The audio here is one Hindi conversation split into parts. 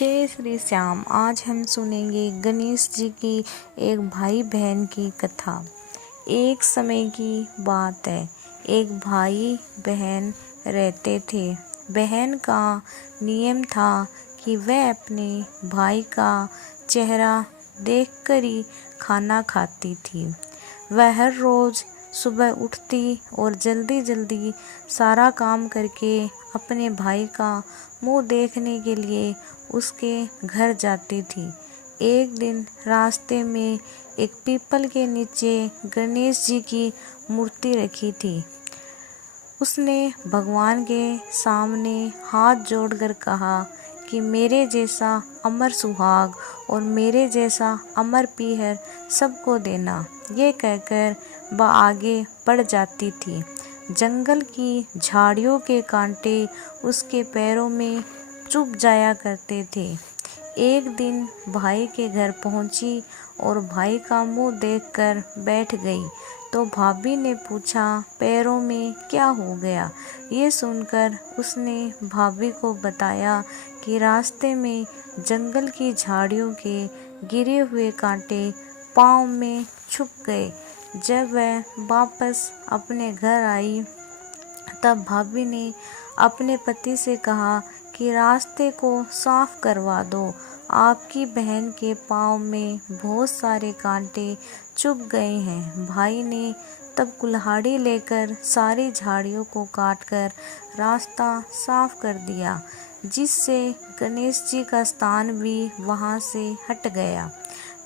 जय श्री श्याम। आज हम सुनेंगे गणेश जी की एक भाई बहन की कथा। एक समय की बात है, एक भाई बहन रहते थे। बहन का नियम था कि वह अपने भाई का चेहरा देखकर ही खाना खाती थी। वह हर रोज़ सुबह उठती और जल्दी जल्दी सारा काम करके अपने भाई का मुंह देखने के लिए उसके घर जाती थी। एक दिन रास्ते में एक पीपल के नीचे गणेश जी की मूर्ति रखी थी। उसने भगवान के सामने हाथ जोड़कर कहा कि मेरे जैसा अमर सुहाग और मेरे जैसा अमर पीहर सबको देना। ये कहकर वह आगे बढ़ जाती थी। जंगल की झाड़ियों के कांटे उसके पैरों में चुभ जाया करते थे। एक दिन भाई के घर पहुंची और भाई का मुंह देखकर बैठ गई तो भाभी ने पूछा, पैरों में क्या हो गया? ये सुनकर उसने भाभी को बताया कि रास्ते में जंगल की झाड़ियों के गिरे हुए कांटे पाँव में छुप गए। जब वह वापस अपने घर आई तब भाभी ने अपने पति से कहा कि रास्ते को साफ करवा दो, आपकी बहन के पाँव में बहुत सारे कांटे चुभ गए हैं। भाई ने तब कुल्हाड़ी लेकर सारी झाड़ियों को काटकर रास्ता साफ कर दिया, जिससे गणेश जी का स्थान भी वहाँ से हट गया।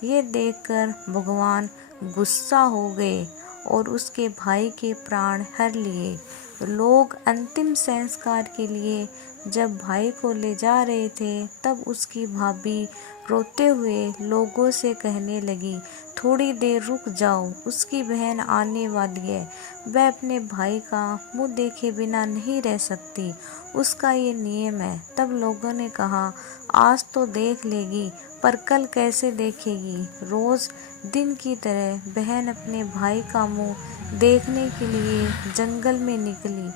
ये देखकर भगवान गुस्सा हो गए और उसके भाई के प्राण हर लिए। लोग अंतिम संस्कार के लिए जब भाई को ले जा रहे थे तब उसकी भाभी रोते हुए लोगों से कहने लगी, थोड़ी देर रुक जाओ, उसकी बहन आने वाली है। वह अपने भाई का मुंह देखे बिना नहीं रह सकती, उसका ये नियम है। तब लोगों ने कहा, आज तो देख लेगी पर कल कैसे देखेगी? रोज दिन की तरह बहन अपने भाई का मुंह देखने के लिए जंगल में निकली।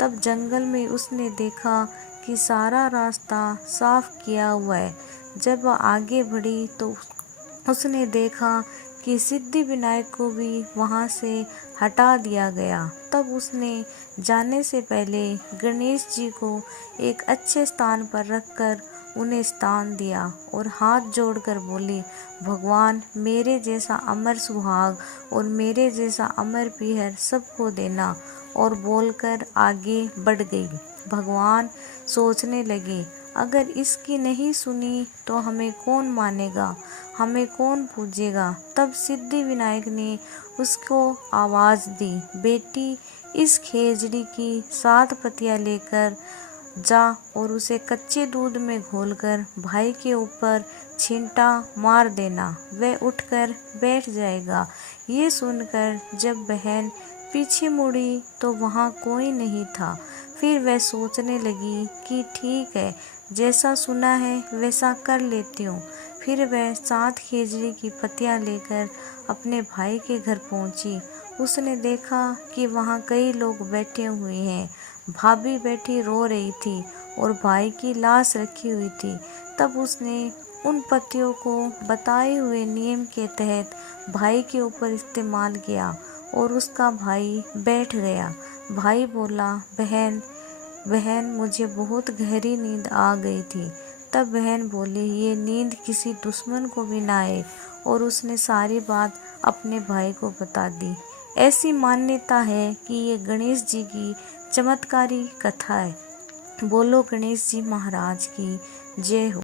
तब जंगल में उसने देखा कि सारा रास्ता साफ किया हुआ है। जब वह आगे बढ़ी तो उसने देखा कि सिद्धि विनायक को भी वहाँ से हटा दिया गया। तब उसने जाने से पहले गणेश जी को एक अच्छे स्थान पर रखकर उन्हें स्थान दिया और हाथ जोड़कर बोली, भगवान मेरे जैसा अमर सुहाग और मेरे जैसा अमर पीहर सबको देना। और बोलकर आगे बढ़ गई। भगवान सोचने लगे, अगर इसकी नहीं सुनी तो हमें कौन मानेगा, हमें कौन पूजेगा? तब सिद्धि विनायक ने उसको आवाज़ दी, बेटी इस खेजड़ी की 7 पत्तियां लेकर जा और उसे कच्चे दूध में घोलकर भाई के ऊपर छींटा मार देना, वह उठकर बैठ जाएगा। ये सुनकर जब बहन पीछे मुड़ी तो वहाँ कोई नहीं था। फिर वह सोचने लगी कि ठीक है, जैसा सुना है वैसा कर लेती हूँ। फिर वह 7 खेजड़ी की पत्तियां लेकर अपने भाई के घर पहुँची। उसने देखा कि वहाँ कई लोग बैठे हुए हैं। भाभी बैठी रो रही थी और भाई की लाश रखी हुई थी। तब उसने उन पत्तियों को बताए हुए नियम के तहत भाई के ऊपर इस्तेमाल किया और उसका भाई बैठ गया। भाई बोला, बहन बहन मुझे बहुत गहरी नींद आ गई थी। तब बहन बोली, ये नींद किसी दुश्मन को भी ना आए। और उसने सारी बात अपने भाई को बता दी। ऐसी मान्यता है कि ये गणेश जी की चमत्कारी कथा है। बोलो गणेश जी महाराज की जय हो।